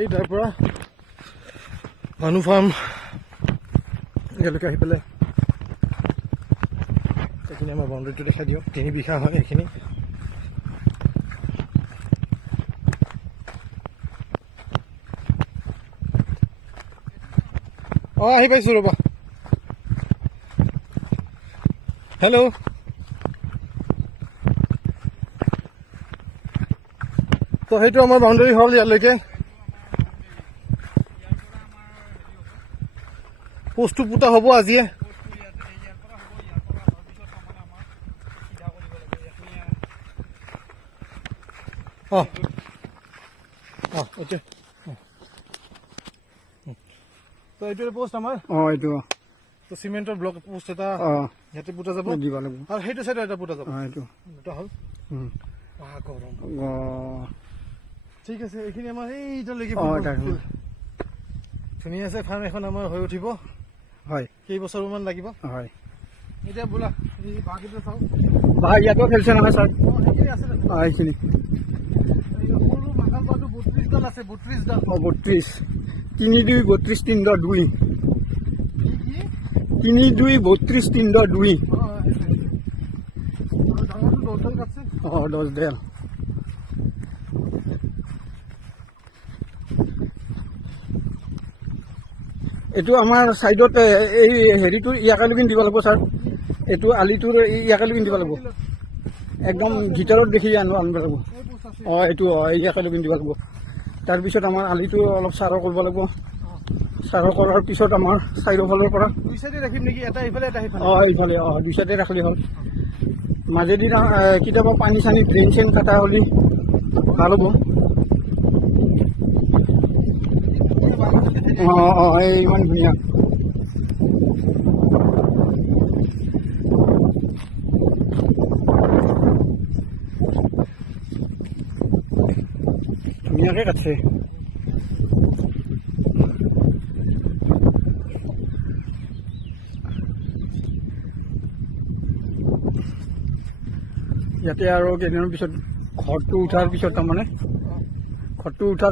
এই তাৰ পৰা ভানু ফাৰ্ম ইয়ালৈকে আহি পেলাই এইখিনি আমাৰ বাউণ্ডেৰীটো দেখাই দিয়ক। 3 বিঘা হয় এইখিনি। আহি পাইছোঁ ৰ'বা। হেল্ল', তো সেইটো আমাৰ বাউণ্ডেৰী হ'ল ইয়ালৈকে। পোষ্টটো পোতা হ'ব আজিয়ে। অ'কে। তো এইটো পোষ্ট আমাৰ এইটো তো চিমেণ্টৰ ব্লক পোষ্ট এটা ইয়াতে পোতা যাব দিব লাগিব আৰু সেইটো চাইডত এটা পোতা যাব। এইটো দুটা হ'ল। গৰম ঠিক আছে। এইখিনি আমাৰ এইটালৈকে ধুনীয়া আছে। ফাৰ্ম এখন আমাৰ হৈ উঠিব। হয়, কেইবছৰমান লাগিব। হয়, এতিয়া বোলা বাঘটো চাওঁ। বাঘ ইয়াতো খেলিছে নহয় ছাৰ। সেইখিনি আছে এইখিনি সৰু মাকাল বাঘটো 32ডাল আছে। 32ডাল 32 3 2 32 3 2 3 2 32 3 2 ডাঙৰটো 10ডাল কাটছে। 10 ডাল। এইটো আমাৰ চাইডত এই হেৰিটো ইয়াকালৈকে দিব লাগিব ছাৰ। এইটো আলিটোৰ ইয়াকালৈকে দিব লাগিব। একদম ভিতৰত দেখি আনিব লাগিব। এইটো ইয়াকালৈকে দিব লাগিব। তাৰপিছত আমাৰ আলিটো অলপ চাৰো কৰিব লাগিব। চাৰো কৰাৰ পিছত আমাৰ চাৰিওফালৰ পৰা দুই চাইডে ৰাখিম নেকি? এটা ইফালে এটা সিফালে। ইফালে দুই চাইডে ৰাখিলে হ'ল। মাজেদি কেতিয়াবা পানী চানী ড্ৰেইন চেইন কাটা হ'লে ভাল হ'ব। ইমান ধুনীয়া। ধুনীয়াকে কাটছে। ইয়াতে আৰু কেইদিনৰ পিছত ঘৰটো উঠাৰ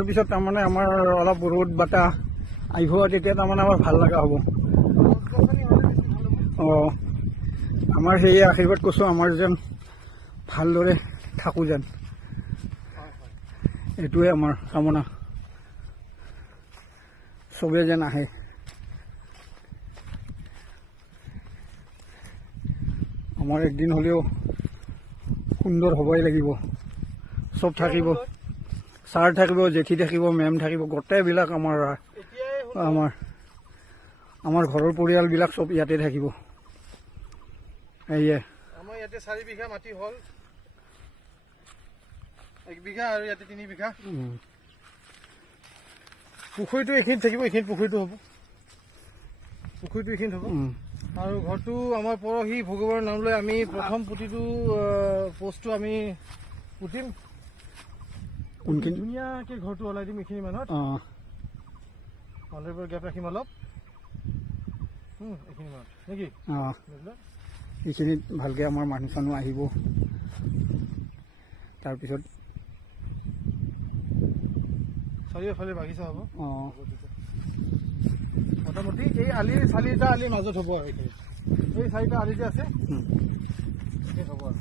পিছত তাৰমানে আমাৰ অলপ ৰ'দ বতাহ আহিব। তেতিয়া তাৰমানে আমাৰ ভাল লগা হ'ব। আমাৰ সেয়ে আশীৰ্বাদ কৰিছোঁ আমাৰ যেন ভালদৰে থাকোঁ যেন। এইটোৱে আমাৰ কামনা। চবে যেন আহে। আমাৰ একদিন হ'লেও সুন্দৰ হ'বই লাগিব। চব থাকিব। ছাৰ থাকিব, জেঠি থাকিব, মেম থাকিব, গোটেইবিলাক আমাৰ ঘৰৰ পৰিয়ালবিলাক চব ইয়াতে থাকিব। এয়ে আমাৰ ইয়াতে 4 বিঘা মাটি হ'ল। 1 বিঘা আৰু ইয়াতে 3 বিঘা। পুখুৰীটো এইখিনিত থাকিব। এইখিনিত পুখুৰীটো হ'ব। এইখিনিত হ'ব। আৰু ঘৰটো আমাৰ পৰহি ভগৱানৰ নাম লৈ আমি প্ৰথম পোষ্টটো আমি পুতিম। ধুনীয়াকৈ ঘৰটো ওলাই দিম এইখিনি মানত। বাউণ্ডেৰীৰ পৰা গেপ ৰাখিম অলপ। এইখিনি মানত নেকি? এইখিনিত ভালকৈ আমাৰ মানুহ চানুহ আহিব। তাৰপিছত চাৰিওফালে বাগিচা হ'ব। মোটামুটি এই চাৰিটা আলিৰ মাজত হ'ব আৰু এইখিনি। এই 4টা আলি যে আছে হ'ব আৰু